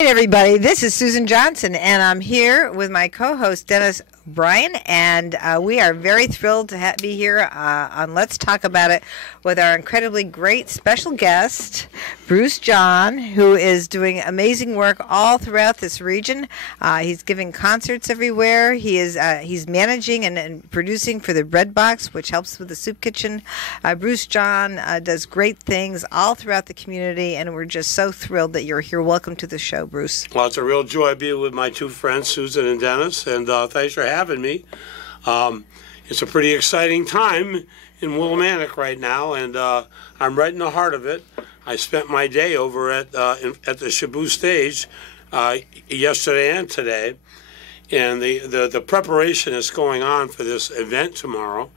Hey everybody, this is Susan Johnson, and I'm here with my co-host Dennis Bryan, and we are very thrilled to be here on Let's Talk About It with our incredibly great special guest, Bruce John, who is doing amazing work all throughout this region. He's giving concerts everywhere. He's managing and producing for the Bread Box, which helps with the soup kitchen. Bruce John does great things all throughout the community, and we're just so thrilled that you're here. Welcome to the show, Bruce. Well, it's a real joy being with my two friends, Susan and Dennis, and thanks for having me. It's a pretty exciting time in Willimantic right now, and I'm right in the heart of it. I spent my day over at the Shaboo stage yesterday and today, and the preparation that's going on for this event tomorrow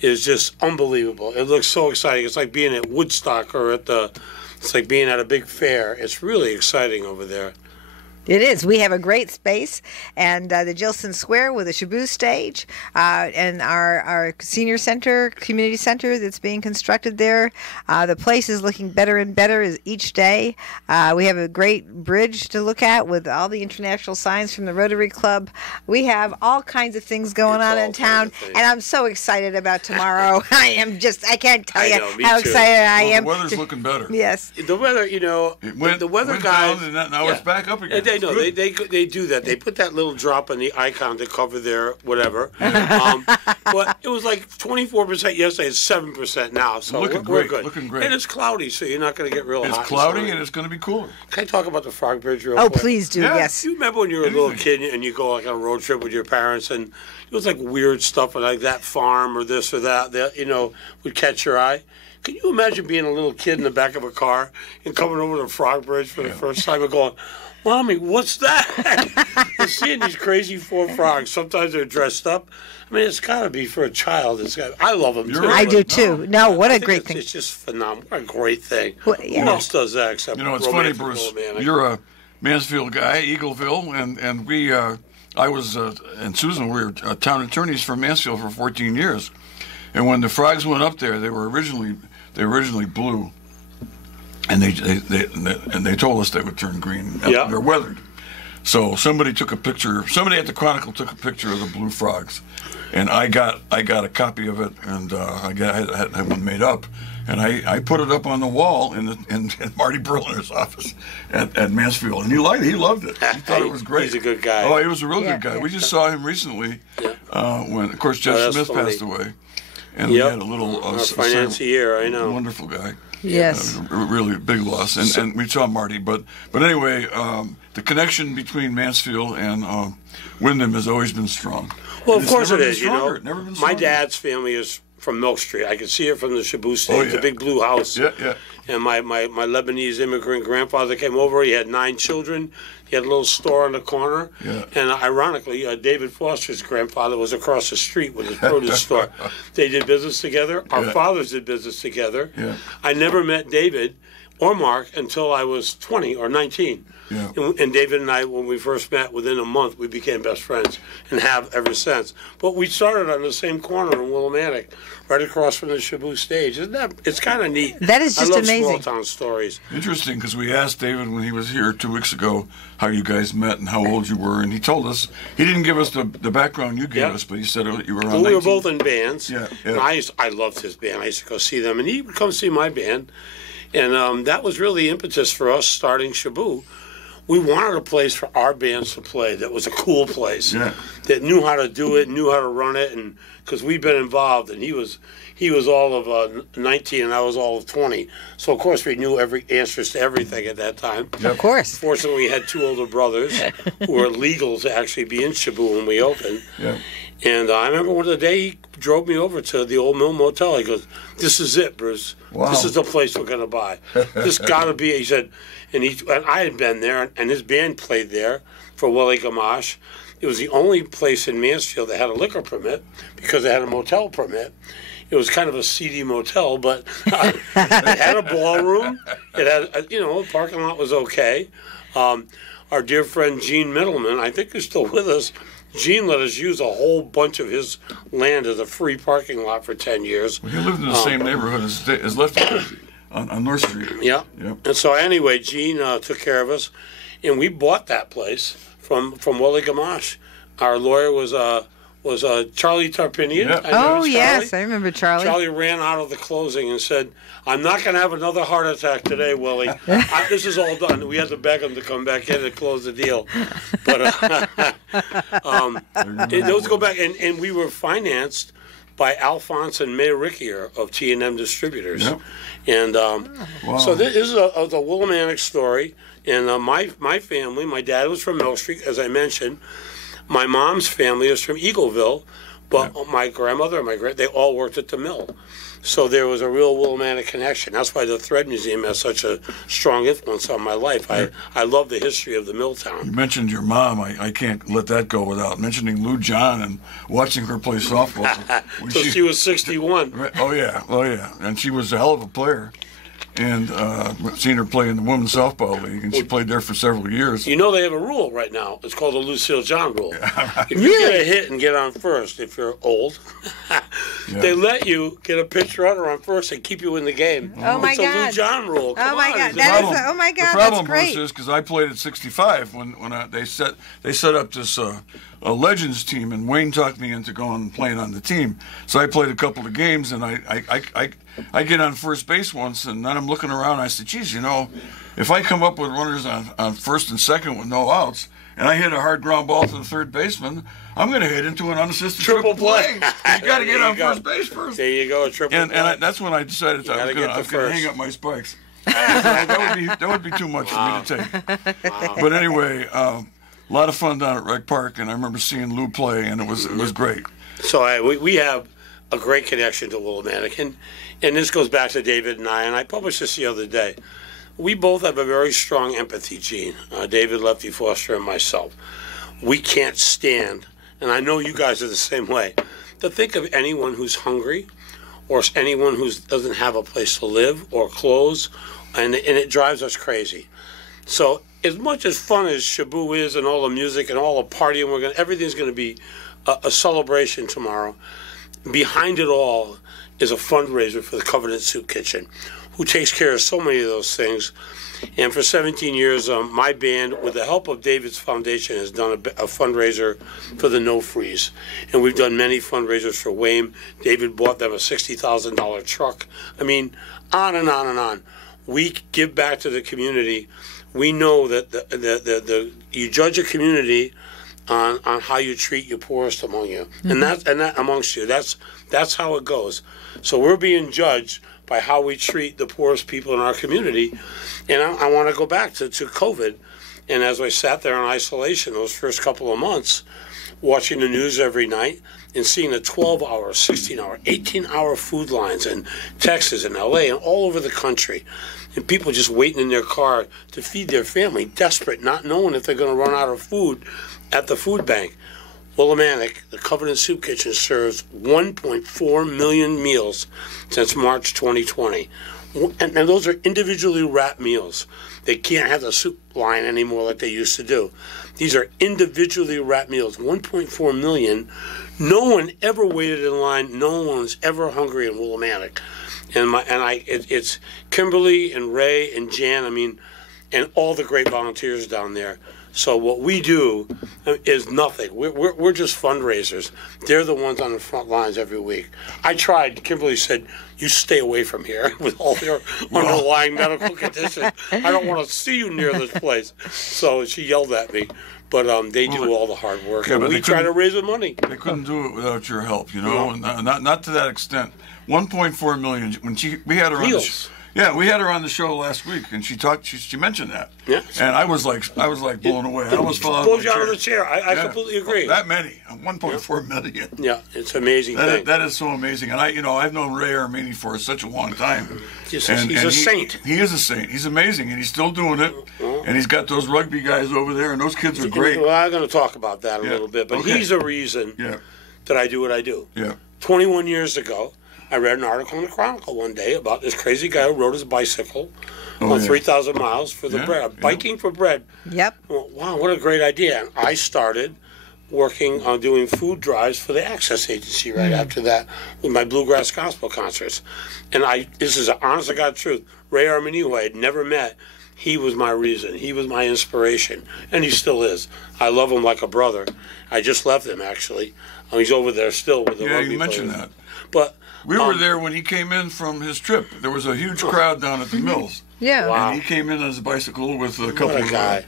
is just unbelievable. It looks so exciting. It's like being at Woodstock or it's like being at a big fair. It's really exciting over there. It is. We have a great space, and the Gilson Square with a Shaboo stage, and our senior center, community center that's being constructed there. The place is looking better and better each day. We have a great bridge to look at with all the international signs from the Rotary Club. We have all kinds of things going on in town, and I'm so excited about tomorrow. I can't tell you how excited I am. The weather's looking better. Yes. The weather, the weather guys. Down and now it's back up again. They do that. They put that little drop on the icon to cover their whatever. But it was like 24% yesterday. It's 7% now. So we're good. Looking great. And it's cloudy, so you're not going to get real hot. It's cloudy and it's going to be cooler. Can I talk about the Frog Bridge real quick? Oh, please do. Yeah. Yes. You remember when you were a little kid and you go like on a road trip with your parents and it was like weird stuff like that farm or this or that would catch your eye? Can you imagine being a little kid in the back of a car and coming over the Frog Bridge for the first time and going, Mommy, what's that? And seeing these crazy four frogs. Sometimes they're dressed up. I mean, it's got to be for a child. I love them, too. I do, too. No, what a great thing. It's just phenomenal. What a great thing. Well, yeah. Who else does that except it's funny, Bruce. You're a Mansfield guy, Eagleville, and we, I was, and Susan, we were town attorneys for Mansfield for 14 years. And when the frogs went up there, they were originally blue. And they told us they would turn green. Yeah. They're weathered. So somebody took a picture. Somebody at the Chronicle took a picture of the blue frogs, and I got a copy of it, and I had one made up, and I put it up on the wall in Marty Berliner's office at Mansfield, and he loved it. He thought it was great. He's a good guy. Oh, he was a real good guy. Yeah. We just saw him recently when, of course, Jeff Smith passed away, and we had a little our financier. I know, wonderful guy. Yes. Really big loss. And we saw Marty. But anyway, the connection between Mansfield and Windham has always been strong. Well, of course it is. Never been stronger. My dad's family is from Milk Street. I can see it from the Shaboo stage, the big blue house. Yeah. And my Lebanese immigrant grandfather came over. He had 9 children. He had a little store on the corner. Yeah. And ironically, David Foster's grandfather was across the street with his produce store. They did business together. Our fathers did business together. Yeah. I never met David or Mark until I was 20 or 19. Yeah. And David and I, when we first met, within a month, we became best friends and have ever since. But we started on the same corner in Willimantic, right across from the Shaboo stage. It's kind of neat. That is just amazing. I love small town stories. Interesting, because we asked David when he was here 2 weeks ago how you guys met and how old you were, and he told us, he didn't give us the background you gave us, but he said you were on 19. We were both in bands. Yeah. And I loved his band. I used to go see them, and he would come see my band. And that was really the impetus for us starting Shaboo. We wanted a place for our bands to play that was a cool place, that knew how to do it, knew how to run it, and because we'd been involved, and he was all of 19 and I was all of 20, so of course we knew every answers to everything at that time. Of course. Fortunately, we had 2 older brothers who were legal to actually be in Shaboo when we opened. Yeah. And I remember one day he drove me over to the Old Mill Motel. He goes, "This is it, Bruce. Wow. This is the place we're going to buy. This got to be," he said, and I had been there, and his band played there for Willie Gamache. It was the only place in Mansfield that had a liquor permit because it had a motel permit. It was kind of a seedy motel, but it had a ballroom. It had, the parking lot was okay. Our dear friend Gene Middleman, I think he's still with us. Gene let us use a whole bunch of his land as a free parking lot for 10 years. Well, he lived in the same neighborhood as Lefty on North Street. Yeah. Yep. And so anyway, Gene took care of us. and we bought that place from Willie Gamache. Our lawyer was Charlie Tarpinian. Yeah. Oh, yes, I remember Charlie. Charlie ran out of the closing and said, "I'm not going to have another heart attack today, Willie. This is all done." We had to beg him to come back in and close the deal. But those go back, and we were financed by Alphonse and May Rickier of T&M Distributors. Yep. And so this is a Willimantic story. And my family, my dad was from Mill Street, as I mentioned. My mom's family is from Eagleville, but my grandmother and they all worked at the mill. So there was a real Willimantic connection. That's why the Thread Museum has such a strong influence on my life. I love the history of the mill town. You mentioned your mom. I can't let that go without mentioning Lou John and watching her play softball. So she was 61. Oh, yeah. And she was a hell of a player. And seen her play in the Women's Softball League, and she played there for several years. You know they have a rule right now. It's called the Lucille John rule. If you Really? get a hit and get on first, if you're old, they let you get a pitch runner on first and keep you in the game. Oh, my it's a God. Lou John rule. Come Oh, my on, God. it's That a- is oh, my God, the problem, that's great. Bruce, is because I played at 65 when they set up this a Legends team, and Wayne talked me into going and playing on the team. So I played a couple of games, and I get on first base once, and then I'm looking around, and I said, geez, if I come up with runners on first and second with no outs, and I hit a hard ground ball to the third baseman, I'm going to hit into an unassisted triple play. You got to get on first base first. There you go, a triple And play. that's when I decided I was going to hang up my spikes. that would be too much for me to take. But anyway, a lot of fun down at Rec Park, and I remember seeing Lou play, and it was great. So we have a great connection to Willimantic, and this goes back to David and I published this the other day. We both have a very strong empathy gene, David Lefty Foster and myself. We can't stand, and I know you guys are the same way, to think of anyone who's hungry or anyone who doesn't have a place to live or clothes, and it drives us crazy. So as much as fun as Shabu is and all the music and all the partying, everything's going to be a celebration tomorrow. Behind it all is a fundraiser for the Covenant Soup Kitchen, who takes care of so many of those things. And for 17 years, my band, with the help of David's foundation, has done a fundraiser for the No Freeze. And we've done many fundraisers for Wayne. David bought them a $60,000 truck. I mean, on and on and on. We give back to the community. We know that you judge a community on how you treat your poorest among you, and that amongst you. That's how it goes. So we're being judged by how we treat the poorest people in our community. And I want to go back to COVID. And as I sat there in isolation those first couple of months, watching the news every night and seeing the 12-hour, 16-hour, 18-hour food lines in Texas and LA and all over the country, and people just waiting in their car to feed their family, desperate, not knowing if they're going to run out of food at the food bank. Willimantic, the Covenant Soup Kitchen, serves 1.4 million meals since March 2020. And those are individually wrapped meals. They can't have the soup line anymore like they used to do. These are individually wrapped meals, 1.4 million. No one ever waited in line. No one's ever hungry in Willimantic. It's Kimberly and Ray and Jan, and all the great volunteers down there. So what we do is nothing. We're just fundraisers. They're the ones on the front lines every week. I tried. Kimberly said, "You stay away from here with all their underlying medical conditions. I don't want to see you near this place." So she yelled at me. But they do all the hard work, and we try to raise the money. They couldn't do it without your help, and not to that extent. 1.4 million. When we had her on the show. Yeah, we had her on the show last week, and she mentioned that. Yeah. And I was like blown away. I almost fell out of the chair. I completely agree. That many, 1.4 million. Yeah, it's an amazing thing. That is so amazing. And I've known Ray Armini for such a long time. He's a saint. He is a saint. He's amazing, and he's still doing it. And he's got those rugby guys over there, and those kids are great. Well, I'm going to talk about that a little bit, but he's the reason that I do what I do. Yeah. 21 years ago, I read an article in the Chronicle one day about this crazy guy who rode his bicycle on 3,000 miles for the bread, biking for bread. Yep. Well, wow, what a great idea. And I started working on doing food drives for the Access Agency right after that with my Bluegrass Gospel concerts. And this is an honest to God truth. Ray Armini, who I had never met, he was my reason. He was my inspiration, and he still is. I love him like a brother. I just left him, actually. He's over there still with the rugby Yeah, you mentioned players. that. But We were there when he came in from his trip. There was a huge crowd down at the mills. Yeah. Wow. And he came in on his bicycle with a couple What a guy.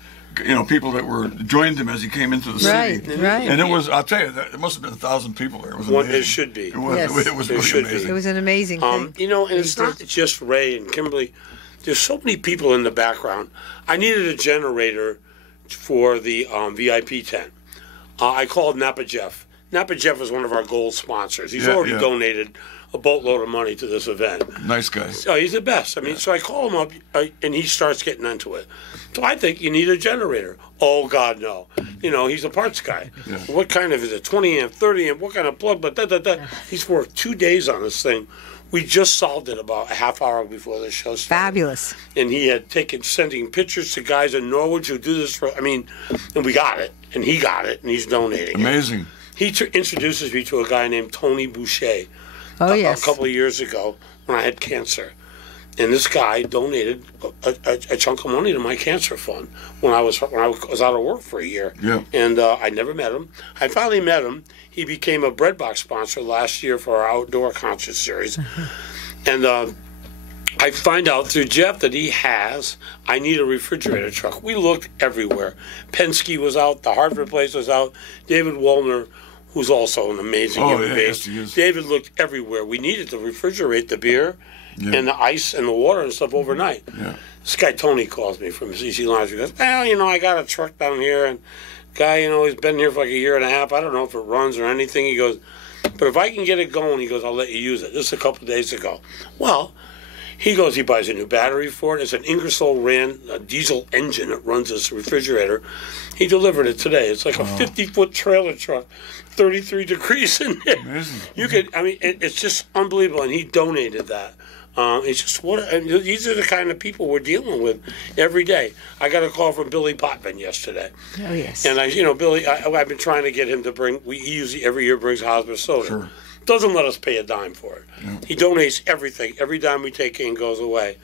of people that were joined him as he came into the Right, city. right. And it was, I'll tell you, it must have been 1,000 people there. It was What amazing. it should be. It was, Yes. it was It really should be. amazing. It was an amazing thing. You know, and it's not just Ray and Kimberly. There's so many people in the background. I needed a generator for the VIP tent. I called Napa Jeff. Napa Jeff is one of our gold sponsors. He's Yeah, already yeah. donated a boatload of money to this event. Nice guy. Oh, he's the best. I mean, so I call him up, and he starts getting into it. So I think you need a generator. Oh, God, no. You know, he's a parts guy. Yeah. What kind of is it? 20 amp, 30 amp? What kind of plug? But He's worked 2 days on this thing. We just solved it about a half hour before the show started. Fabulous. And he had sending pictures to guys in Norwich who do this and we got it. And he got it, and he's donating it. Amazing. He introduces me to a guy named Tony Boucher. Oh, yes. A couple of years ago when I had cancer. And this guy donated a chunk of money to my cancer fund when I was out of work for a year. Yeah. And I never met him. I finally met him. He became a bread box sponsor last year for our outdoor concert series. And I find out through Jeff that I need a refrigerator truck. We looked everywhere. Penske was out. The Hartford place was out. David Wallner, who's also an amazing human being. Yes, he is. David looked everywhere. We needed to refrigerate the beer and the ice and the water and stuff overnight. Yeah. This guy Tony calls me from CC Lounge. He goes, well, you know, I got a truck down here, and guy, you know, he's been here for like a year and a half. I don't know if it runs or anything. He goes, but if I can get it going, he goes, I'll let you use it. This is a couple of days ago. Well, he goes, he buys a new battery for it. It's an Ingersoll Rand diesel engine that runs this refrigerator. He delivered it today. It's like a 50-foot trailer truck, 33 degrees in there. Amazing. It's just unbelievable. And he donated that. It's just these are the kind of people we're dealing with every day. I got a call from Billy Potman yesterday. Oh, yes. And Billy, I've been trying to get him to bring. He usually every year brings Hosmer soda. Sure. Doesn't let us pay a dime for it. Yeah. He donates everything. Every dime we take in goes away.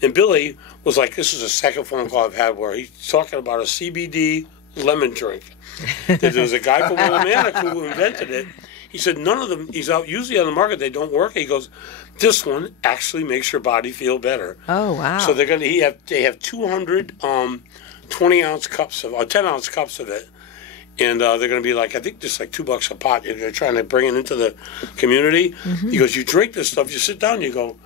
And Billy was like, this is the second phone call I've had where he's talking about a CBD lemon drink. There was a guy from Willimantic who invented it. He said none of them, he's out usually on the market, they don't work. He goes, this one actually makes your body feel better. Oh, wow. So they have 200 20-ounce cups of, 10-ounce cups of it. And they're going to be like, I think just like $2 a pot. They're trying to bring it into the community. Mm-hmm. He goes, you drink this stuff, you sit down, you go,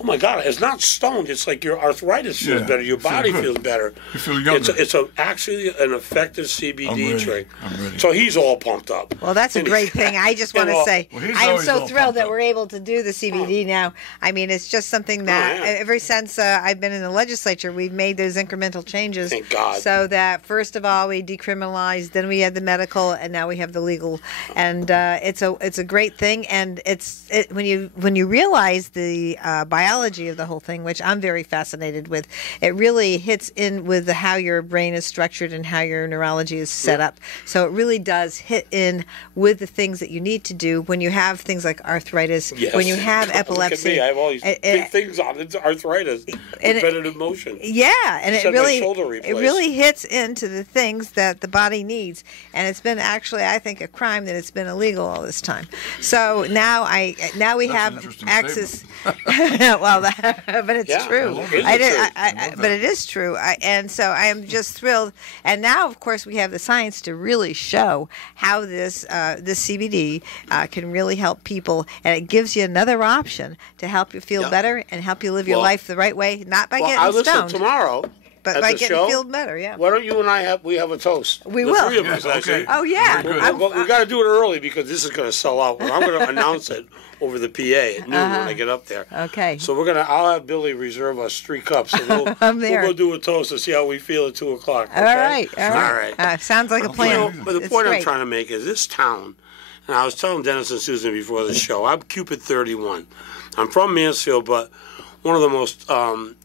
oh my God, it's not stoned. It's like your arthritis feels better, your body feels better. You feel younger. It's actually an effective CBD drink. I'm ready. So he's all pumped up. Well, that's a great thing. I just want to say, Well, he's I am always so all thrilled pumped that up. we're able to do the CBD now. I mean, it's just something that yeah. ever since I've been in the legislature, we've made those incremental changes. Thank God. So that first of all, we decriminalized, then we had the medical, and now we have the legal. And it's a great thing. And when you realize the biology of the whole thing, which I'm very fascinated with, it really hits in with how your brain is structured and how your neurology is set up. So it really does hit in with the things that you need to do when you have things like arthritis, Yes. when you have epilepsy. Look at me. I have all these big things on it. Arthritis, repetitive motion. Yeah, and Just it had my really shoulder replaced. hits into the things that the body needs. And it's been actually, I think, a crime that it's been illegal all this time. So now we That's an have interesting access. Well, but it's Yeah, true. it is true. But it is true. And so I am just thrilled. And now, of course, we have the science to really show how this CBD can really help people, and it gives you another option to help you feel better and help you live your Well- life the right way, not by Well, I getting listen stoned, tomorrow but at by the getting show. feel better. Yeah. Why don't you and I have a toast? We the will. Three of us, Yeah, actually. okay. Oh yeah. Very good. Well, we got to do it early because this is going to sell out. I'm going to announce it over the PA at noon when I get up there. Okay. So I'll have Billy reserve us 3 cups, and we'll there. go do a toast and see how we feel at 2:00. Okay? All right. All right. Sounds like a plan. But the It's point I'm great. trying to make is this town, and I was telling Dennis and Susan before the show, I'm Cupid 31. I'm from Mansfield, but one of the most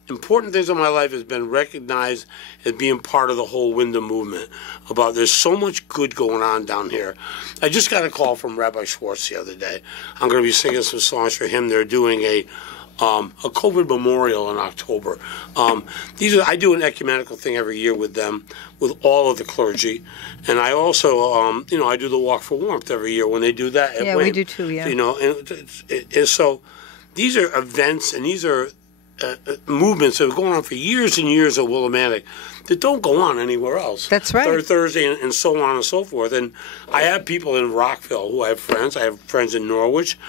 important things in my life has been recognized as being part of the whole Wyndham movement. About there's so much good going on down here. I just got a call from Rabbi Schwartz the other day. I'm going to be singing some songs for him. They're doing a a COVID memorial in October. I do an ecumenical thing every year with them, with all of the clergy, and I also, I do the Walk for Warmth every year when they do that. Yeah, we do too. Yeah. And so these are events and these are movements that have gone on for years and years at Willimantic that don't go on anywhere else. That's right. Third Thursday and so on and so forth. And I have people in Rockville who I have friends. I have friends in Norwich.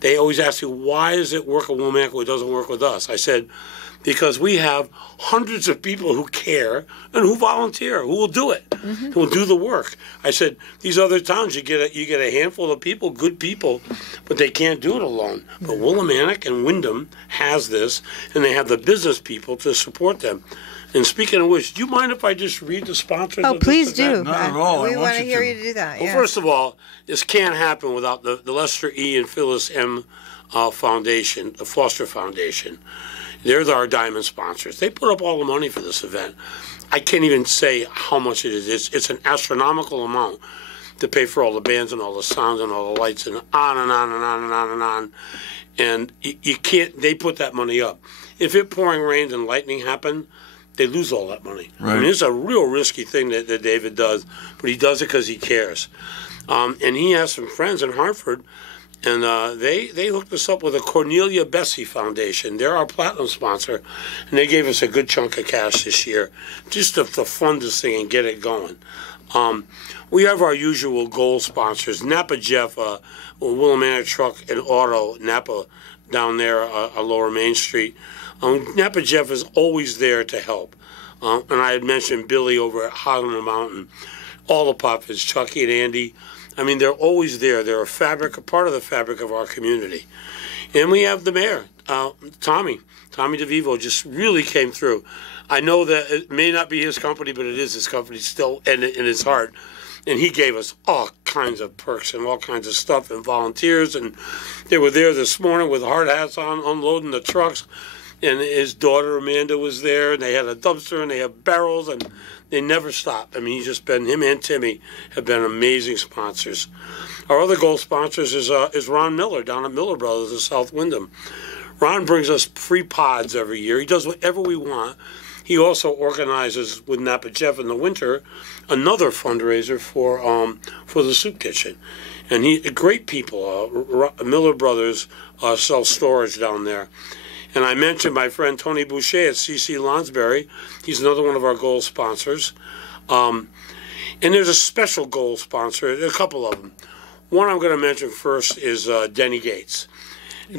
They always ask me, why does it work at Willimantic when it doesn't work with us? I said, because we have hundreds of people who care and who volunteer, who will do it, who will do the work. I said, these other towns, you get a handful of people, good people, but they can't do it alone. But Willimantic and Windham has this, and they have the business people to support them. And speaking of which, do you mind if I just read the sponsors? Oh, of this please event? do. Not at all. We I want to hear to. you do that. Well, first of all, this can't happen without the Lester E. and Phyllis M. Foundation, the Foster Foundation. They're our diamond sponsors. They put up all the money for this event. I can't even say how much it is. It's an astronomical amount to pay for all the bands and all the sounds and all the lights and on and on and on and on and on. And you can't. They put that money up. If it pouring rain and lightning happen, they lose all that money. Right. I mean, it's a real risky thing that David does, but he does it because he cares. And he has some friends in Hartford, and they hooked us up with the Cornelia Bessie Foundation. They're our platinum sponsor, and they gave us a good chunk of cash this year just to fund this thing and get it going. We have our usual gold sponsors, Napa Jeff, Willimantic Truck and Auto, Napa down there on Lower Main Street. Napa Jeff is always there to help. And I had mentioned Billy over at Highland Mountain, all the puppets, Chucky and Andy. I mean, they're always there. They're a part of the fabric of our community. And we have the mayor, Tommy DeVivo, just really came through. I know that it may not be his company, but it is his company still in his heart. And he gave us all kinds of perks and all kinds of stuff and volunteers. And they were there this morning with hard hats on, unloading the trucks. And his daughter Amanda was there, and they had a dumpster, and they have barrels, and they never stop. I mean, him and Timmy have been amazing sponsors. Our other gold sponsors is Ron Miller down at Miller Brothers in South Windham. Ron brings us free pods every year. He does whatever we want. He also organizes with Napa Jeff in the winter another fundraiser for the soup kitchen. And great people. Miller Brothers sell storage down there. And I mentioned my friend Tony Boucher at CC Lonsberry. He's another one of our gold sponsors. And there's a special gold sponsor, a couple of them. One I'm going to mention first is Denny Gates.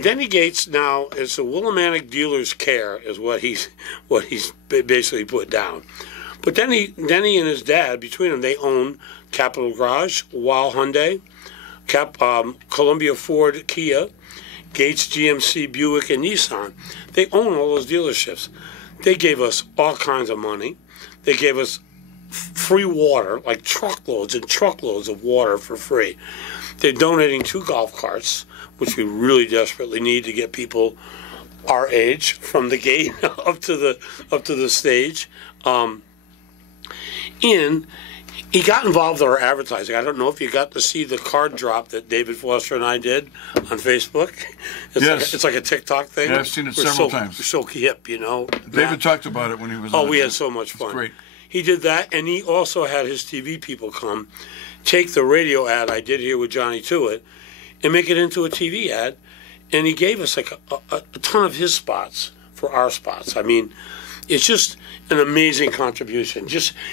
Denny Gates now is a Willimantic Dealers Care, is what he's basically put down. But Denny and his dad, between them, they own Capital Garage, Weil Hyundai, Columbia Ford Kia, Gates GMC Buick and Nissan. They own all those dealerships. They gave us all kinds of money. They gave us free water, like truckloads and truckloads of water for free. They're donating 2 golf carts, which we really desperately need to get people our age from the gate up to the stage. And he got involved in our advertising. I don't know if you got to see the card drop that David Foster and I did on Facebook. It's like a TikTok thing. Yeah, I've seen it several times. We're so hip, David talked about it when he was on. Oh, we had so much fun. It's great. He did that, and he also had his TV people come, take the radio ad I did here with Johnny Tuitt, and make it into a TV ad. And he gave us like a ton of his spots for our spots. I mean, it's just an amazing contribution.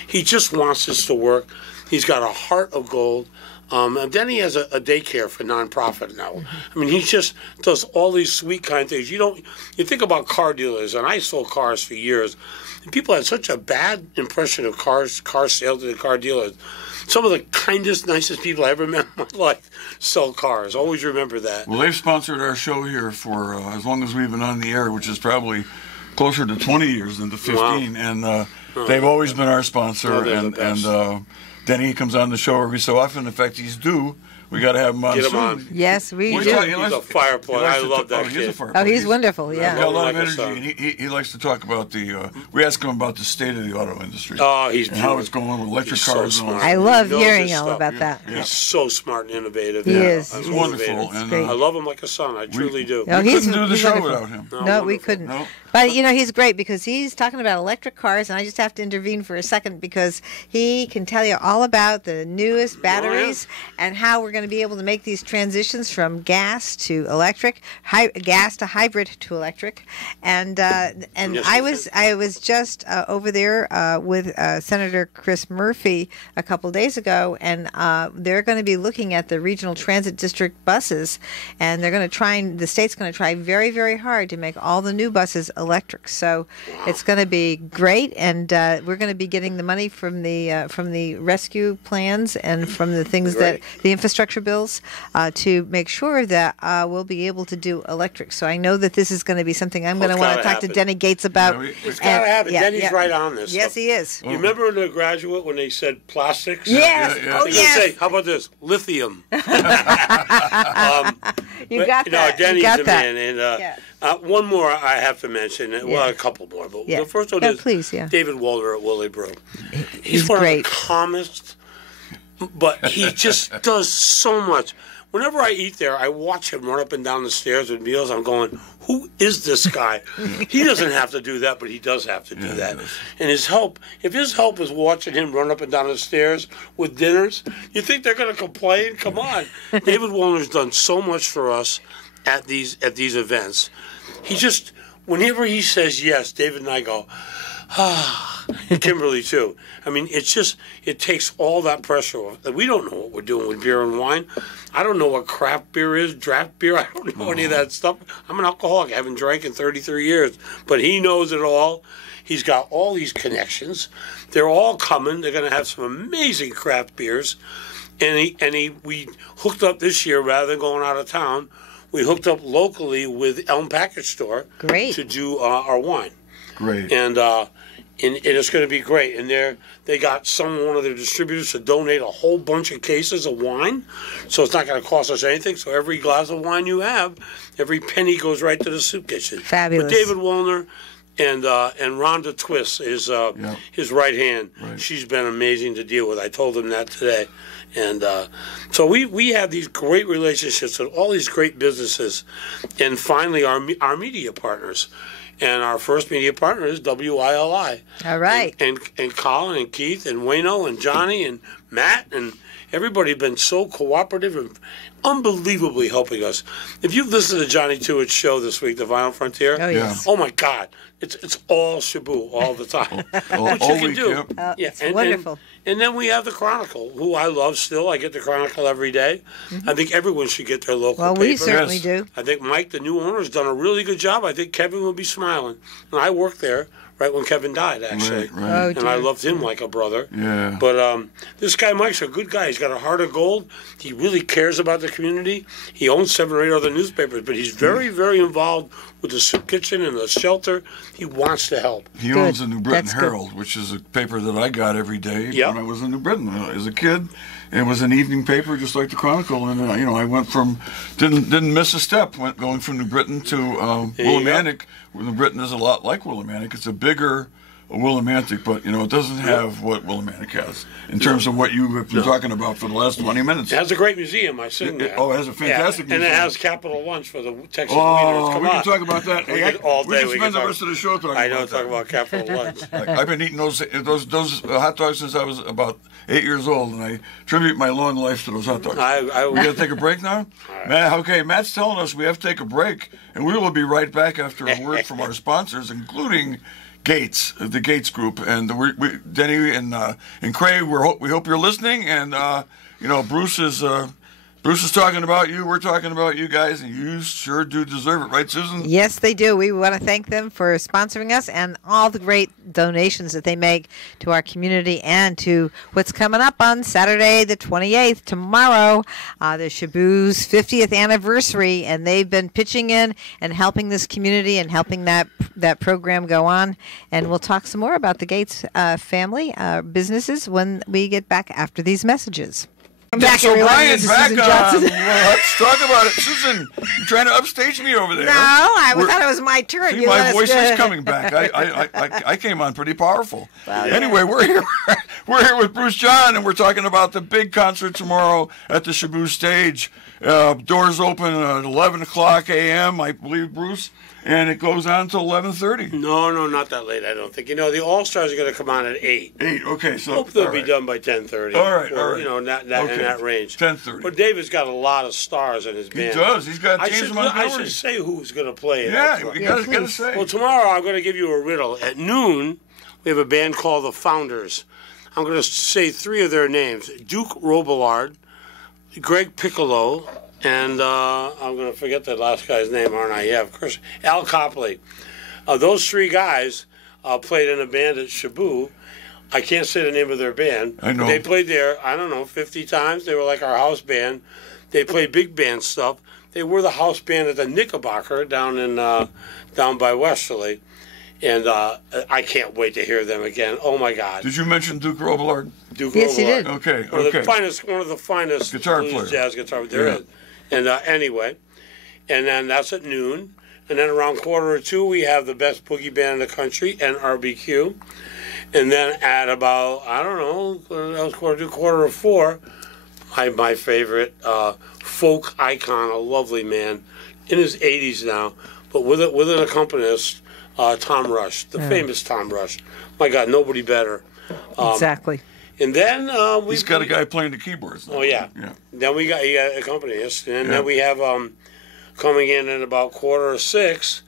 He just wants this to work. He's got a heart of gold. And then he has a daycare for nonprofit now. I mean, he just does all these sweet kind of things. You think about car dealers, and I sold cars for years, and people had such a bad impression of car sales and car dealers. Some of the kindest, nicest people I ever met in my life sell cars. Always remember that. Well, they've sponsored our show here for as long as we've been on the air, which is probably closer to 20 years than to 15. Wow. And they've always been our sponsor. And Denny comes on the show every so often. In fact, he's due We got to have him on Get him soon. on. Yes, we Well, do. He's a fire plug. I love that kid. Oh, he's wonderful. He's got Yeah. a lot of Like a energy, son. and he likes to talk about the. We ask him about the state of the auto industry. Oh, he's and how it's going with electric He's so cars and all smart. that. I love He knows hearing his all stuff. about that. He's so smart and innovative. He is. I'm It's wonderful. motivated. And, great. I love him like a son. I truly do. No, we he's- couldn't do the he's show wonderful. without him. No, No, we wonderful. couldn't. No. But, he's great because he's talking about electric cars, and I just have to intervene for a second because he can tell you all about the newest batteries and how we're going to be able to make these transitions from gas to electric, gas to hybrid to electric. And Yes, I was just over there with Senator Chris Murphy a couple days ago, and they're going to be looking at the regional transit district buses, and they're going to the state's going to try very, very hard to make all the new buses electric. So it's going to be great, and we're going to be getting the money from the rescue plans and from the things Great. the infrastructure bills to make sure that we'll be able to do electric. So I know that this is going to be something I'm going to it's want to gotta talk to happen. Denny Gates about. Yeah, It's got to happen. Denny's right on this. Yes, stuff. he is. You remember in The Graduate when they said plastics? Yes. yeah. Oh, They yes. say, how about this? Lithium. You got that. Denny's you got a that. man. And one more I have to mention. Well, Yeah. a couple more. But Yeah. the first one Yeah, is please, yeah. David Walter at Willie Brew. He's one great. of the calmest, but he just does so much. Whenever I eat there, I watch him run up and down the stairs with meals. I'm going, who is this guy? He doesn't have to do that, but he does have to do that. And his help, if his help is watching him run up and down the stairs with dinners, you think they're going to complain? Come on. David Wallner's done so much for us at these events. He just, whenever he says yes, David and I go, and Kimberly too. I mean, it takes all that pressure off. We don't know what we're doing with beer and wine. I don't know what craft beer is, draft beer. I don't know any of that stuff. I'm an alcoholic. I haven't drank in 33 years. But he knows it all. He's got all these connections. They're all coming. They're going to have some amazing craft beers. And we hooked up this year rather than going out of town. We hooked up locally with Elm Package Store. Great. To do our wine. Great. And it's going to be great. And they got one of their distributors to donate a whole bunch of cases of wine, so it's not going to cost us anything. So every glass of wine you have, every penny goes right to the soup kitchen. Fabulous. But David Wallner and Rhonda Twist is his right hand. Right. She's been amazing to deal with. I told him that today. And so we have these great relationships with all these great businesses, and finally our media partners. And our first media partner is WILI. All right. And Colin and Keith and Wayno and Johnny and Matt and everybody have been so cooperative and unbelievably helping us. If you've listened to Johnny Tewitt's show this week, The Vinyl Frontier, Oh, yes. oh my God, it's all Shabu all the time. Which all you can week, do. yep. It's wonderful. And then we have the Chronicle, who I love still. I get the Chronicle every day. I think everyone should get their local Well, paper. we certainly Yes. do. I think Mike, the new owner, has done a really good job. I think Kevin will be smiling. And I worked there right when Kevin died, actually. Right, right. Oh, And I dear. loved him like a brother. Yeah. But this guy Mike's a good guy. He's got a heart of gold. He really cares about the community. He owns 7 or 8 other newspapers, but he's very, very involved with the soup kitchen and the shelter. He wants to help. He Good. owns the New Britain That's good. Herald, which is a paper that I got every day Yep. when I was in New Britain as a kid. It was an evening paper, just like the Chronicle, and I went from didn't miss a step. Going from New Britain to There you go. Willimantic. New Britain is a lot like Willimantic. It's a bigger Willimantic, but it doesn't have what Willimantic has in terms of what you have been talking about for the last 20 minutes. It has a great museum. I seen that. Oh, it has a fantastic And it museum. has Capital Lunch for the Texas Oh, Leaders. Come we on. can talk about that. We Hey, could all we day. can we spend could the talk- rest of the show talking I know, about that. talk about Capital Lunch. I've been eating those hot dogs since I was about 8 years old, and I tribute my long life to those hot dogs. I We got to take a break now? Matt's telling us we have to take a break, and we will be right back after a word from our sponsors, including Gates, the Gates Group, and Denny and Craig. We hope you're listening, and Bruce is talking about you. We're talking about you guys, and you sure do deserve it, right, Susan? Yes, they do. We want to thank them for sponsoring us and all the great donations that they make to our community and to what's coming up on Saturday the 28th, tomorrow, the Shabu's 50th anniversary, and they've been pitching in and helping this community and helping that program go on. And we'll talk some more about the Gates family businesses when we get back after these messages. Welcome back, so everyone. Brian, This is back Susan on. Johnson. Well, let's talk about it. Susan, you're trying to upstage me over there. No, I We're- thought it was my turn. See, You my let us voice go. is coming back. I came on pretty powerful. Well, anyway, we're here. We're here with Bruce John, and we're talking about the big concert tomorrow at the Shaboo Stage. Doors open at 11 o'clock a.m., I believe, Bruce, and it goes on until 11:30. No, not that late, I don't think. You know, the All-Stars are going to come on at 8. 8, okay. So Hope they'll all be right. done by 10:30. All right. You know, in that range. 10:30. But David's got a lot of stars in his He band. does. He's got I James should Montgomery. say who's going to play it. Yeah, That's you right. gotta please. say. Well, tomorrow I'm going to give you a riddle. At noon, we have a band called The Founders. I'm going to say 3 of their names. Duke Robillard, Greg Piccolo, and I'm going to forget the last guy's name, aren't I? Yeah, of course. Al Copley. Those 3 guys played in a band at Shaboo. I can't say the name of their band. I know. They played there, 50 times. They were like our house band. They played big band stuff. They were the house band at the Knickerbocker down by Westerly. And I can't wait to hear them again. Oh, my God. Did you mention Duke Robillard? Duke Yes, you Robillard. did. Okay, One of okay. the finest Guitar blues player. jazz guitar there Yeah. is. And anyway, and then that's at noon. And then around 1:45, we have the best boogie band in the country, NRBQ. And then at about, I don't know, that was 1:45, 1:45, my favorite folk icon, a lovely man, in his 80s now, but with an accompanist, Tom Rush, the famous Tom Rush. My God, nobody better. Exactly. And then He's got a guy playing the keyboards. Oh yeah. Yeah. Then we got accompanist, and Yeah. then we have coming in at about 5:45.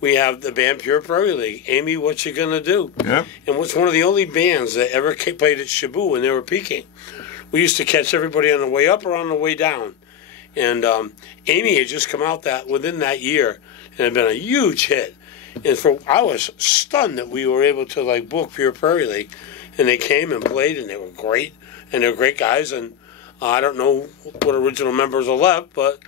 We have the band Pure Prairie League. Amy, what you gonna do? Yep. And what's one of the only bands that ever played at Shaboo when they were peaking. We used to catch everybody on the way up or on the way down, and Amy had just come out within that year and had been a huge hit. And I was stunned that we were able to book Pure Prairie League, and they came and played, and they were great, and they're great guys. And I don't know what original members are left, but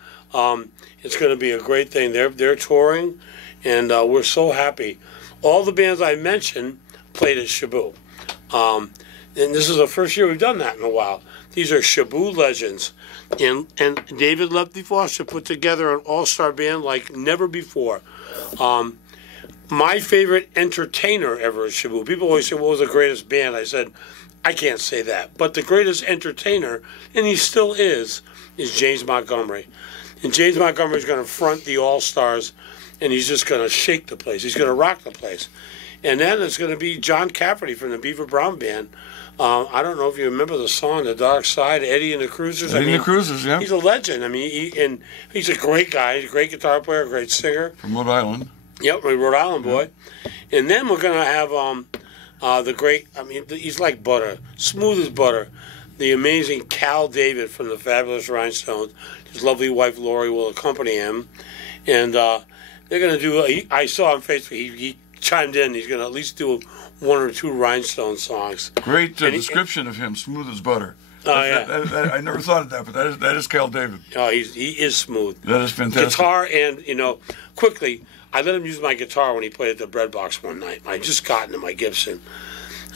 it's going to be a great thing. They're touring, and we're so happy. All the bands I mentioned played at Shaboo, and this is the first year we've done that in a while. These are Shaboo legends, and David Lefty Foster put together an all-star band like never before. My favorite entertainer ever at Shaboo. People always say, what was the greatest band? I said, I can't say that. But the greatest entertainer, and he still is James Montgomery. And James Montgomery is going to front the All-Stars, and he's just going to shake the place. He's going to rock the place. And then it's going to be John Cafferty from the Beaver Brown Band. I don't know if you remember the song "The Dark Side," Eddie and the Cruisers. Eddie and the Cruisers, yeah. He's a legend. I mean, he's a great guy. He's a great guitar player, a great singer. From Rhode Island. Yep, a Rhode Island boy. And then we're going to have the great, he's like butter, smooth as butter, the amazing Cal David from the Fabulous Rhinestones. His lovely wife, Lori, will accompany him. And they're going to do, I saw on Facebook, he chimed in, he's going to at least do 1 or 2 Rhinestone songs. Great description of him, smooth as butter. Oh, yeah. I never thought of that, but that is Cal David. Oh, he is smooth. That is fantastic. Guitar and, quickly, I let him use my guitar when he played at the Bread Box one night. I just got into my Gibson.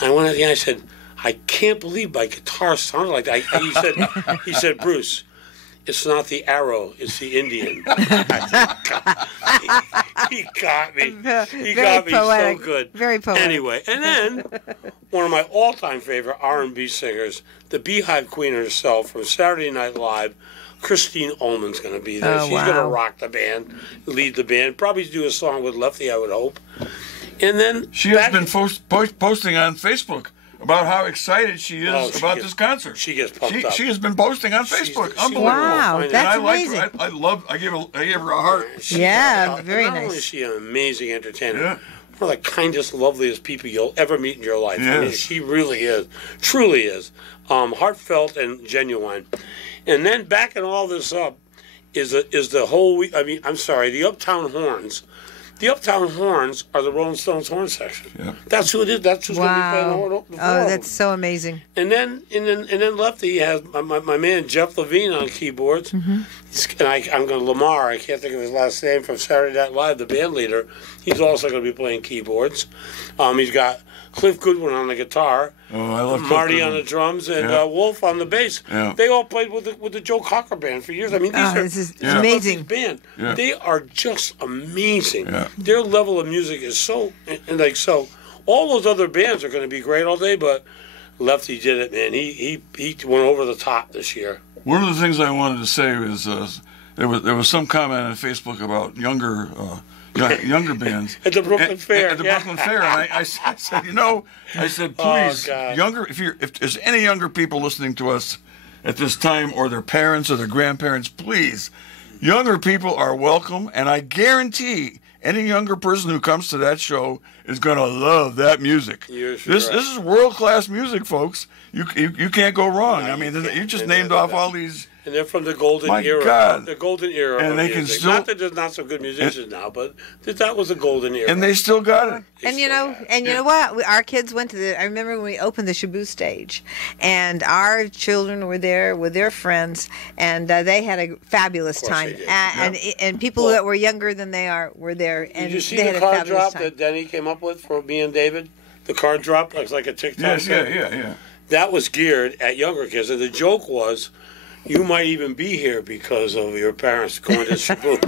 I went at the end, I said, I can't believe my guitar sounded like that. He said, Bruce, it's not the arrow, it's the Indian. He got me. He got me poetic. so good. Very poetic. Anyway, and then one of my all-time favorite R&B singers, the Beehive Queen herself from Saturday Night Live, Christine Ullman's going to be there. Oh, She's wow. going to rock the band, lead the band, probably do a song with Lefty, I would hope. And then She has been posting on Facebook about how excited she is about this concert. She gets pumped up. She has been posting on Facebook. she's Unbelievable. Wow, And that's and I amazing. I gave her a heart. Yeah, very Not only nice. is she an amazing entertainer, Yeah. one of the kindest, loveliest people you'll ever meet in your life. I mean, Yes. she really is, truly is, heartfelt and genuine. And then backing all this up is the whole week. The Uptown Horns. The Uptown Horns are the Rolling Stones horn section. Yeah. That's who it is. That's who's going to be playing the Wow. horn. Oh, that's so amazing. And then Lefty has my man Jeff Levine on keyboards, and I'm going to Lamar. I can't think of his last name from Saturday Night Live, the band leader. He's also going to be playing keyboards. He's got Cliff Goodwin on the guitar, Oh, I love Marty Cliff on the Goodwin. drums, and Yeah. Wolf on the bass. Yeah. They all played with the Joe Cocker band for years. I mean, this is Yeah. amazing. band. Yeah. They are just amazing. Yeah. Their level of music is so and like so. All those other bands are going to be great all day, but Lefty did it, man. He went over the top this year. One of the things I wanted to say was there was some comment on Facebook about younger bands At the Brooklyn Fair. At the Yeah. Brooklyn Fair, and I said, I said, Oh, please, God. if there's any younger people listening to us at this time, or their parents or their grandparents, please, younger people are welcome, and I guarantee any younger person who comes to that show is going to love that music. You're sure This right. is world class music, folks. You can't go wrong. I mean, can't. you just And named they're off the all best. these. And they're from the golden My era. God. The golden era And of they can music. still- Not that there's not some good musicians now, but that was a golden era. And they still got it. And you know, what? Our kids went to the. I remember when we opened the Shaboo stage, and our children were there with their friends, and they had a fabulous course time. they did. And people that were younger than they are were there, and Did you see they the had a card fabulous drop time. that Denny came up with for me and David? The card drop looks like a TikTok. Yes, thing. yeah. That was geared at younger kids, and the joke was, you might even be here because of your parents going to Shaboo.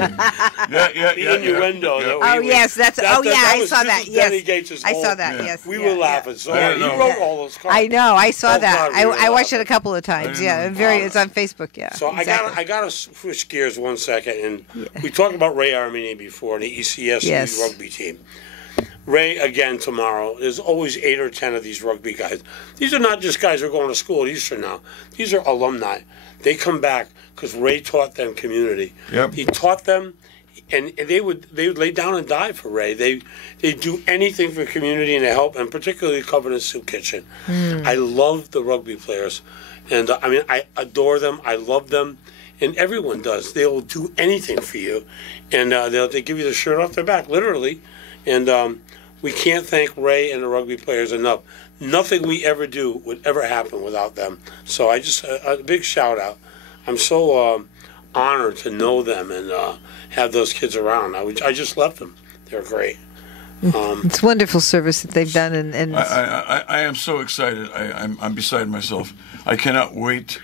Yeah. The innuendo. Yeah. that Oh we- yes, that's. that- oh yeah, that I was- saw this that. was Yes, Denny Gates' I saw whole- that. Yeah. Yes, We yeah, were laughing so Yeah, hard. no. He wrote all those cards. I know. I saw Oh, that. God, we were I watched it laughing. a couple of times. Yeah, didn't very. know. It's on Facebook. Yeah. So exactly. I got to switch gears 1 second, and we talked about Ray Armini before, the ECSU Yes. rugby team. Ray again tomorrow. There's always 8 or 10 of these rugby guys. These are not just guys who are going to school at Eastern now. These are alumni. They come back because Ray taught them community. Yep. He taught them, and they would lay down and die for Ray. They do anything for community and to help, and particularly Covenant Soup Kitchen. I love the rugby players, and I mean I adore them. I love them, and everyone does. They will do anything for you, and they give you the shirt off their back, literally, and we can't thank Ray and the rugby players enough. Nothing we ever do would ever happen without them. So I just a big shout out. I'm so honored to know them and have those kids around. I just left them. They're great. It's wonderful service that they've done, and I am so excited. I'm beside myself. I cannot wait.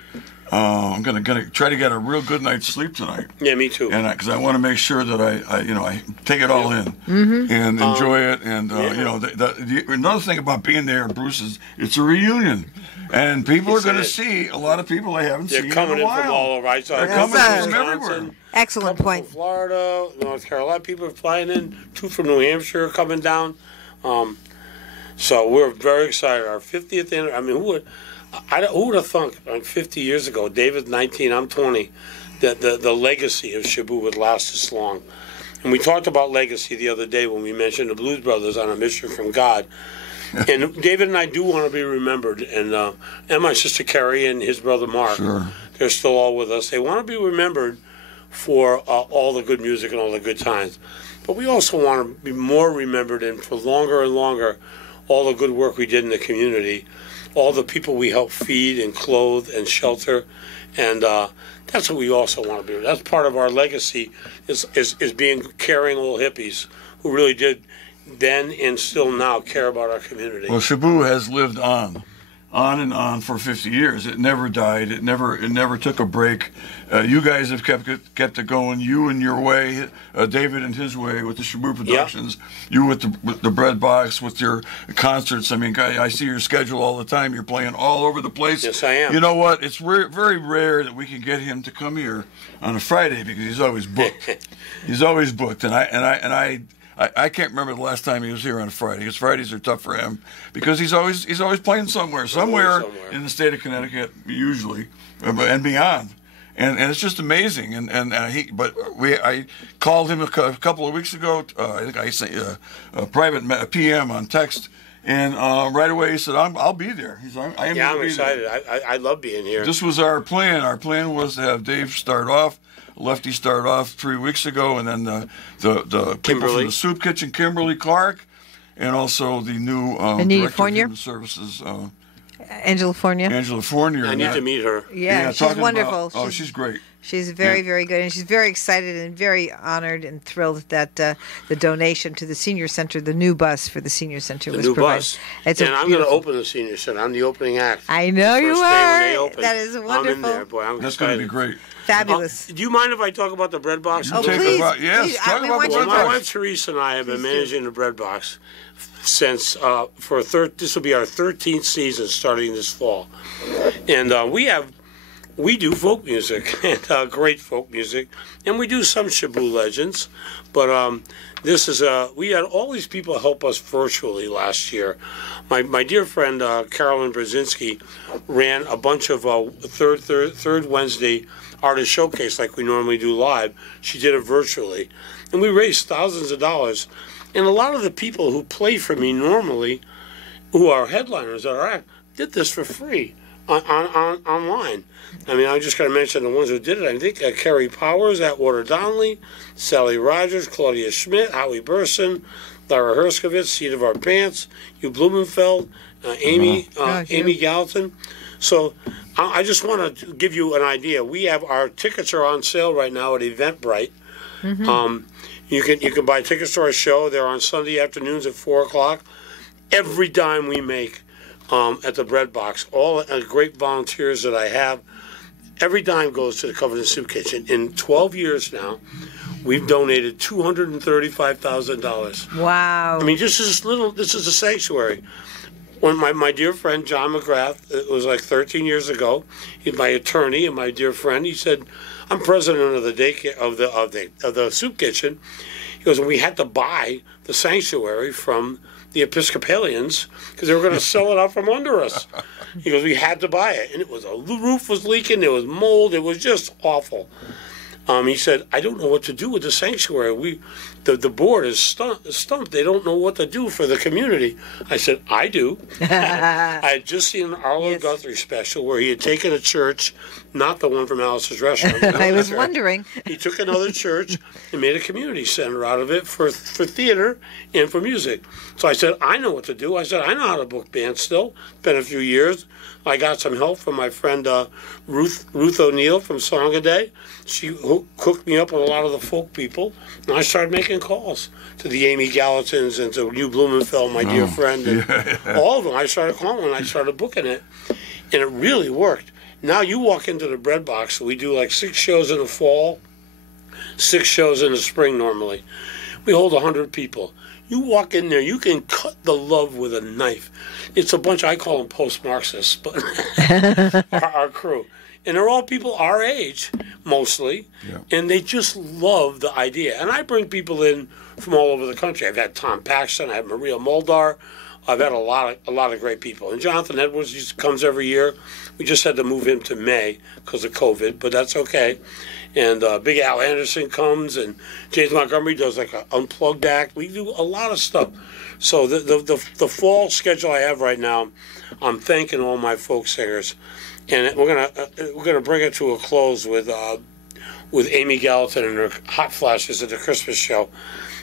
I'm gonna try to get a real good night's sleep tonight, Yeah, me too. and because I want to make sure that I take it all in and enjoy it. And another thing about being there, Bruce, is it's a reunion, and people are going to see a lot of people I haven't They're seen coming in in a while. from all over. I saw They're a couple coming from everywhere. Wisconsin, excellent couple point. from Florida, North Carolina. People are flying in. 2 from New Hampshire are coming down. So we're very excited. Our 50th anniversary. I mean, who would have thunk 50 years ago, David's 19, I'm 20, that the legacy of Shaboo would last this long. And we talked about legacy the other day when we mentioned the Blues Brothers on a mission from God. And David and I do want to be remembered, and my sister Carrie and his brother Mark, Sure. they're still all with us. They want to be remembered for all the good music and all the good times. But we also want to be more remembered, and for longer and longer, all the good work we did in the community, all the people we helped feed and clothe and shelter, and that's what we also want to be. That's part of our legacy is being caring old hippies who really did then and still now care about our community. Well, Shaboo has lived on and on for 50 years. It never died. It never took a break. You guys have kept it going. You in your way, David in his way with the Shaboo Productions. You with the Bread Box, with your concerts. I mean, I see your schedule all the time. You're playing all over the place. Yes, I am. You know what? It's very rare that we can get him to come here on a Friday because he's always booked. He's always booked, and I can't remember the last time he was here on a Friday. Because Fridays are tough for him because he's always playing somewhere in the state of Connecticut, usually, and beyond. And it's just amazing. I called him a couple of weeks ago. I think I sent a private PM on text, and right away he said, "I'll be there." I'm excited. I love being here. This was our plan. Our plan was to have Dave start off. Lefty started off 3 weeks ago, and then the people Kimberly. from the Soup Kitchen, Kimberly Clark, and also the new Anita Director of Fournier? Human Services, Angela Fournier. Angela Fournier. I need to meet her. Yeah, she's talking wonderful. she's great. She's very, very good, and she's very excited and very honored and thrilled that the donation to the senior center, the new bus for the senior center, was provided. Bus. It's and I'm going to open the senior center. I'm the opening act. I know you are. That is wonderful. I'm in there, boy. That's going to be great. Fabulous. Do you mind if I talk about the bread box? Oh, please. Yes, talk about the bread box. My wife Teresa and I have been managing the bread box since this will be our 13th season starting this fall, and we do folk music and great folk music, and we do some Shabu legends, but this is we had all these people help us virtually last year. My dear friend Carolyn Brzezinski ran a bunch of third Wednesday artist showcase like we normally do live. She did it virtually, and we raised thousands of dollars. And a lot of the people who play for me normally, who are headliners at our act, did this for free online. I mean, I just got to mention the ones who did it. I think Kerry Powers, Atwater Donnelly, Sally Rogers, Claudia Schmidt, Howie Burson, Lara Herskovitz, Seat of Our Pants, Hugh Blumenfeld, Amy Gallatin. So I just want to give you an idea. We have our tickets are on sale right now at Eventbrite. Mm-hmm. You can buy tickets to our show. They're on Sunday afternoons at 4:00. Every dime we make at the Bread Box, all great volunteers that I have, every dime goes to the Covenant Soup Kitchen. In 12 years now, we've donated $235,000. Wow! I mean, this is a sanctuary. When my dear friend John McGrath, it was like 13 years ago, he's my attorney and my dear friend. He said, "I'm president of the daycare of the soup kitchen." He goes, and we had to buy the sanctuary from the Episcopalians because they were going to sell it out from under us. He goes, we had to buy it, and the roof was leaking, there was mold, it was just awful. He said, I don't know what to do with the sanctuary. The board is stumped. They don't know what to do for the community. I said, I do. I had just seen an Arlo Guthrie special where he had taken a church, not the one from Alice's Restaurant. I was wondering. He took another church and made a community center out of it for theater and for music. So I said, I know what to do. I said, I know how to book bands still. Been a few years. I got some help from my friend Ruth O'Neill from Song a Day. She cooked me up with a lot of the folk people, and I started making calls to the Amy Gallatins and to Hugh Blumenfeld, my dear friend, and all of them. I started calling and I started booking it, and it really worked. Now you walk into the Bread Box, we do like 6 shows in the fall, 6 shows in the spring normally. We hold 100 people. You walk in there, you can cut the love with a knife. It's a bunch, I call them post-Marxists, but our crew. And they're all people our age, mostly, and they just love the idea. And I bring people in from all over the country. I've had Tom Paxton, I have Maria Muldaur, I've had a lot of great people. And Jonathan Edwards comes every year. We just had to move him to May because of COVID, but that's okay. And Big Al Anderson comes, and James Montgomery does like an unplugged act. We do a lot of stuff. So the fall schedule I have right now, I'm thanking all my folk singers, and we're gonna bring it to a close with Amy Gallatin and her Hot Flashes at the Christmas show.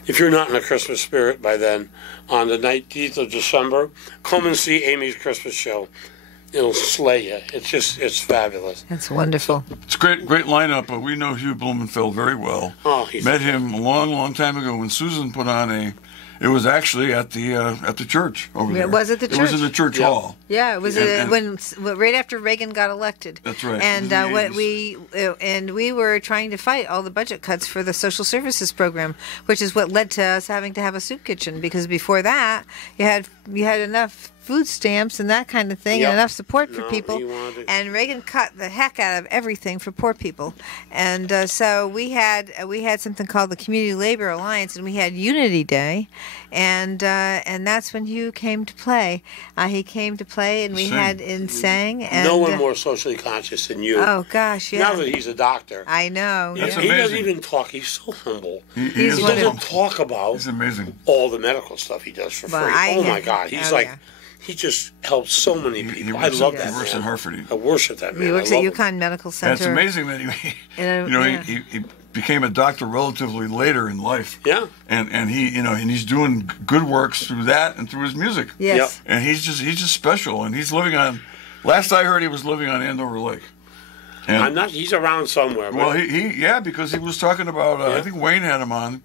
If you're not in the Christmas spirit by then, on the 19th of December, come and see Amy's Christmas show. It'll slay you. It's fabulous. That's wonderful. It's great lineup. But we know Hugh Blumenfeld very well. Oh, he's met him a long time ago when Susan put on It was actually at the church over there. It was at the church. It was in the church hall. Yeah, it was right after Reagan got elected. That's right. And we were trying to fight all the budget cuts for the social services program, which is what led to us having to have a soup kitchen, because before that you had enough food stamps and that kind of thing, and enough support for people. And Reagan cut the heck out of everything for poor people. And so we had something called the Community Labor Alliance, and we had Unity Day, and that's when Hugh came to play. He came to play, and we sang. And no one more socially conscious than you. Oh gosh, yeah. Now that he's a doctor, I know. He doesn't even talk. He's so humble. He doesn't talk about. He's amazing. All the medical stuff he does for free. My God, he's he just helps so many people. I love that man. He works at Hartford. I worship that man. He works at UConn Medical Center. And it's amazing that he became a doctor relatively later in life. Yeah. And he and he's doing good works through that and through his music. Yes. Yep. And he's just special. And he's living on. Last I heard, he was living on Andover Lake. And, I'm not. He's around somewhere. well, But yeah, because he was talking about. I think Wayne had him on,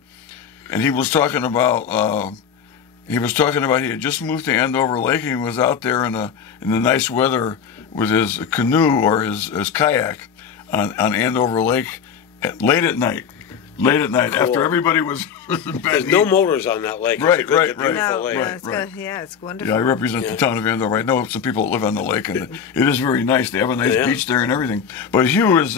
and he was talking about. He had just moved to Andover Lake, and he was out there in the nice weather with his canoe or his kayak on Andover Lake late at night. Cool. After everybody was in bed. there's no motors on that lake. Right, it's a good, right, beautiful No, lake. no, it's right. it's wonderful. Yeah, I represent the town of Andover. I know some people that live on the lake, and it is very nice. They have a nice beach there and everything. But Hugh is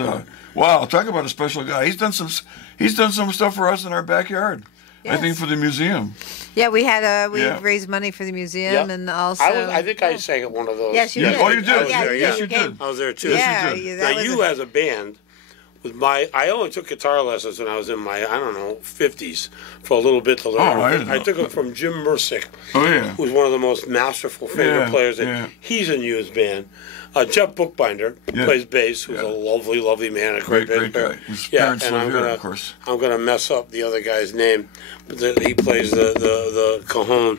wow. Talk about a special guy. He's done some stuff for us in our backyard. I Yes. think for the museum. Yeah, we had we Yeah. raised money for the museum Yep. and also. I think I sang at one of those. Yes, you Yeah. did. Oh, you did. I was there, Yes, yeah. you did. I was there too. Yeah, you did. that Now was you as a band, I only took guitar lessons when I was in my 50s for a little bit to learn. Oh, I didn't know. took them from Jim Mersick, Oh yeah. who's one of the most masterful finger Yeah, players. yeah. He's in Hugh's band. Jeff Bookbinder Yeah. plays bass, who's a lovely, lovely man, a great bass Great player. guy. His Yeah, parents and live I'm here, gonna, of course. I'm gonna mess up the other guy's name, but he plays the cajon,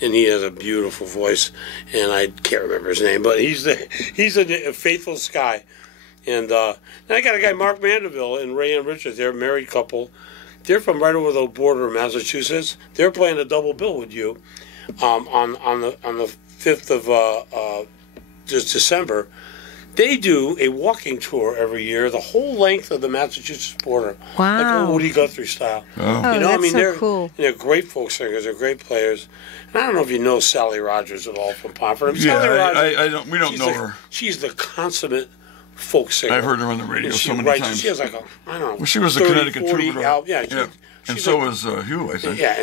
and he has a beautiful voice, and I can't remember his name, but he's a faithful Sky. And I got a guy, Mark Mandeville, and Ray and Richard. They're a married couple. They're from right over the border of Massachusetts. They're playing a double bill with you on the 5th of just December. They do a walking tour every year, the whole length of the Massachusetts border, like Wow. a Woody Guthrie style. Oh. You know, that's so they're cool. they're great folk singers. They're great players. And I don't know if you know Sally Rogers at all from Pomfret. Yeah, Sally Rogers, I don't. We don't she's know the- her. She's the consummate folk singer. I've heard her on the radio And she so many writes, times. She has like a, I don't know. Well, she was a 30, Connecticut 40 troubadour. album. Yeah, and she's so like- was Hugh, I think. Yeah,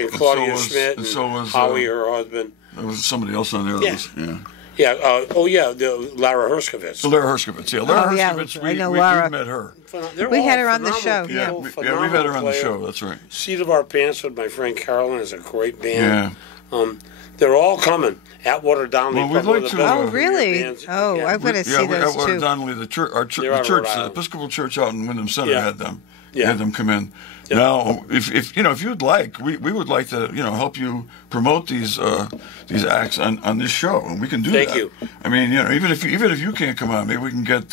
and Claudia Schmidt, and so was Howie, her husband. There was somebody else on there. That Yeah. was, yeah. Yeah, the Lara Herskovitz. So Lara Herskovitz. Yeah, Lara Oh, yeah, Herskovitz. I know we Lara. met her. They're We all had her on the phenomenal show, Yeah, people, we've phenomenal had her on the player. show. That's right. Seat of Our Pants with my friend Carolyn is a great Yeah. band. They're all coming. Atwater Donnelly. Well, we'd probably like the to, best Oh, of the really? bands. Oh, Yeah. I've got to see we those Atwater too. Donnelly, the church, They're out of Rhode the Island. Episcopal Church out in Wyndham Center Yeah. had them. Yeah. Had them come in. Yeah. Now, if you'd like, we would like to help you promote these acts on this show, and we can do Thank that. you. I mean, even if you can't come on, maybe we can get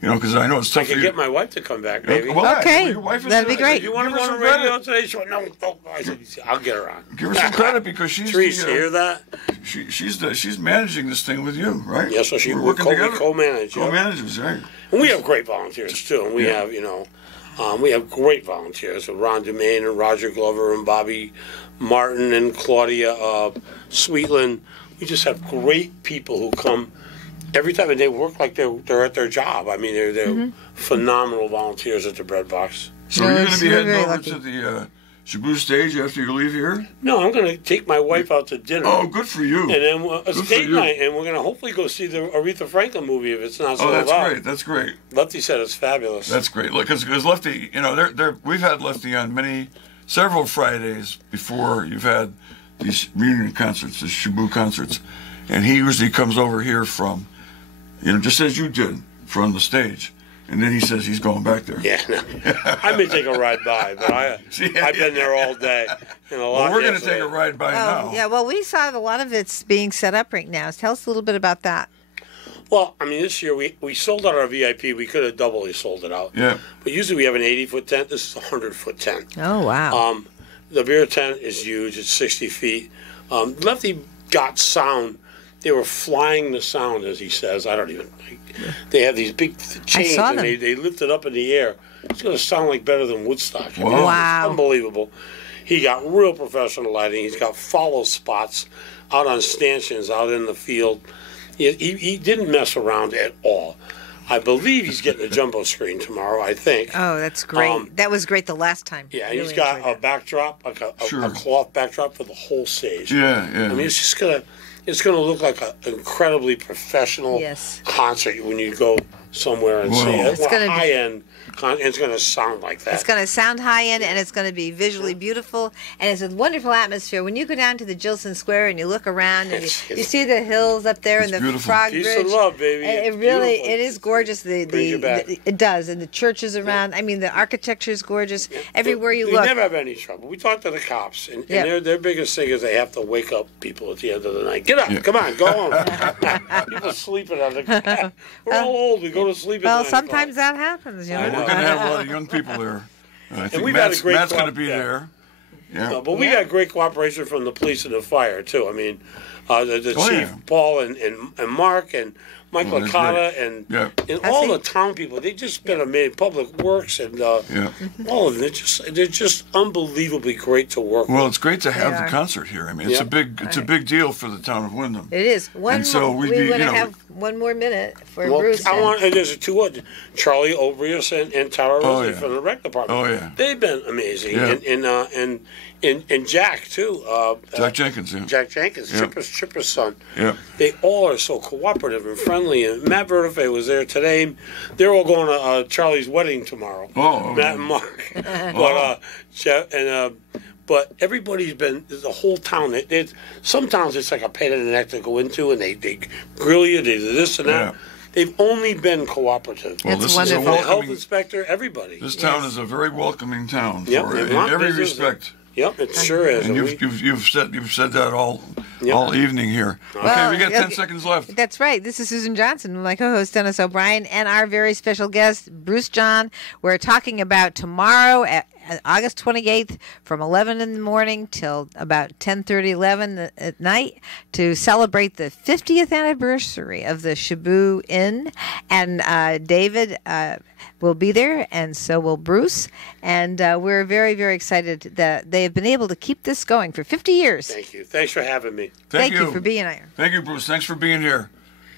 because I know it's tough I for could you. get my wife to come back, maybe. Well, Okay, your wife is that'd be a- great. You want to give her go on some the radio credit. today? She went, no. I said, I'll get her on. Give her some credit because she's Teresa, hear that? she's managing this thing with you, right? Yes, so We're working together. co-manage. Yeah. Co-managers, right? And we have great volunteers too. And we Yeah. have, we have great volunteers. Ron Dumaine and Roger Glover and Bobby Martin and Claudia Sweetland. We just have great people who come every time, and they work like they're at their job. I mean, they're phenomenal volunteers at the Bread Box. So are you going Yes, to be you're heading very over lucky. to the Shabu stage after you leave here? No, I'm going to take my wife out to dinner. Oh, good for you. And then it's Good for date you. night, and we're going to hopefully go see the Aretha Franklin movie if it's not Oh, sold that's out. great. That's great. Lefty said it's fabulous. That's great. Look, because Lefty, we've had Lefty on several Fridays before you've had these reunion concerts, these Shabu concerts, and he usually comes over here from, just as you did, from the stage. And then he says he's going back there. Yeah, no. I may take a ride by, but I've been there all day. And a lot Well, we're going to yesterday. take a ride by Oh, now. yeah. Well, we saw a lot of it's being set up right now. Tell us a little bit about that. Well, I mean, this year we sold out our VIP. We could have doubly sold it out. Yeah. But usually we have an 80-foot tent. This is a 100-foot tent. Oh, wow. The beer tent is huge. It's 60 feet. Lefty got sound. They were flying the sound, as he says. I don't even. They have these big chains, saw and them. they lift it up in the air. It's going to sound like better than Woodstock. I mean, Wow. Wow. It's unbelievable. He got real professional lighting. He's got follow spots out on stanchions, out in the field. He didn't mess around at all. I believe he's getting a jumbo screen tomorrow, I think. Oh, that's great. Um, That was great the last time. Yeah, Really he's got enjoyed a backdrop, like a Sure. cloth backdrop for the whole stage. Yeah, yeah. I mean, it's just it's gonna look like an incredibly professional Yes. concert when you go somewhere and Wow. see it. It's gonna be- High end, it's gonna sound like that. It's going to sound high end and it's going to be visually beautiful and it's a wonderful atmosphere. When you go down to the Gilson Square and you look around and you see the hills up there and the beautiful. frog Peace bridge. and love, baby. It It's really beautiful. it is gorgeous. Brings you back. It does, and the churches around. I mean, the architecture is gorgeous. Everywhere you They look. never have any trouble. We talked to the cops, and Yeah. their biggest thing is they have to wake up people at the end of the night. Get up, come on, go home. People sleeping on the. We're all old. We go go to sleep at Well, 9 sometimes o'clock. that happens, you know. I We're know. going to have a lot of young people there. I think we've had a Matt's, great Matt's going to club be there. there. Yeah. But we got great cooperation from the police and the fire too. I mean, the Oh, chief yeah. Paul and Mark and Michael that's Akata great. and Yeah. all he? the town people. They just been amazing. Public Works and Yeah. all of them. They're just unbelievably great to work Well, with. it's great to have They the are. concert here. I mean, it's Yeah. a big deal for the town of Wyndham. It is. And so we we'd be, want to you know, have one more minute for Well, Bruce. I want. And there's two others, Charlie Obrius and Tara Oh, Rosie yeah. from the rec department. Oh, yeah. They've been amazing. Yeah. And Jack too. Jack Jenkins, yeah. Jack Jenkins, Yeah. Chipper's son. Yeah. They all are so cooperative and friendly. And Matt Verdefe was there today. They're all going to Charlie's wedding tomorrow. Oh, Matt and Mark. But Jeff and but everybody's been the whole town. Sometimes it's like a pain in the neck to go into, and they grill you. They do this and that. Yeah. They've only been cooperative. Well, That's this is a wonderful. The health welcoming. inspector, everybody. This town is a very welcoming town Yep, for and in lot every business. respect. Yep, it sure is. And And you've said that all Yep. evening here. Okay, Well, we got 10 okay. seconds left. That's right. This is Susan Johnson, my co-host Dennis O'Brien, and our very special guest Bruce John. We're talking about tomorrow at August 28th from 11 in the morning till about 10:30, 11 at night to celebrate the 50th anniversary of the Shabu Inn. And David will be there, and so will Bruce. And we're very, very excited that they have been able to keep this going for 50 years. thank you. Thanks for having me. Thank you for being here. Thank you, Bruce. Thanks for being here.